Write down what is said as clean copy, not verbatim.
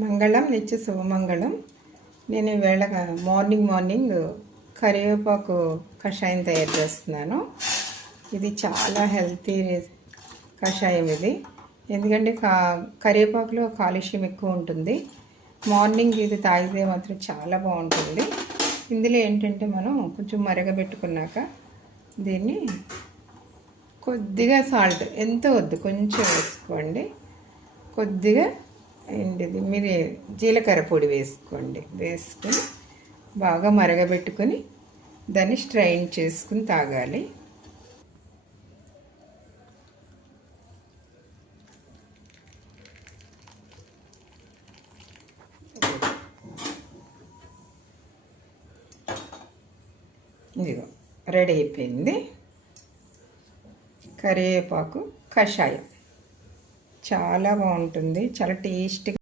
మంగళం నిత్య శుభమంగళం. నేను ఈవేళ మార్నింగ్ కరివేపాకు కషాయం తయారు చేస్తున్నాను. ఇది చాలా హెల్తీ కషాయం ఇది. ఎందుకంటే కరివేపాకులో కాలుష్యం ఎక్కువ ఉంటుంది. మార్నింగ్ ఇది తాగితే మాత్రం చాలా బాగుంటుంది. ఇందులో ఏంటంటే మనం కొంచెం మరగబెట్టుకున్నాక దీన్ని కొద్దిగా సాల్ట్, ఎంత వద్దు, కొంచెం వేసుకోండి. కొద్దిగా ఏంటిది మీరు జీలకర్ర పొడి వేసుకొని బాగా మరగబెట్టుకొని దాన్ని స్ట్రైన్ చేసుకుని తాగాలి. ఇదిగో రెడీ అయిపోయింది కరివేపాకు కషాయం. చాలా బాగుంటుంది, చాలా టేస్టీగా.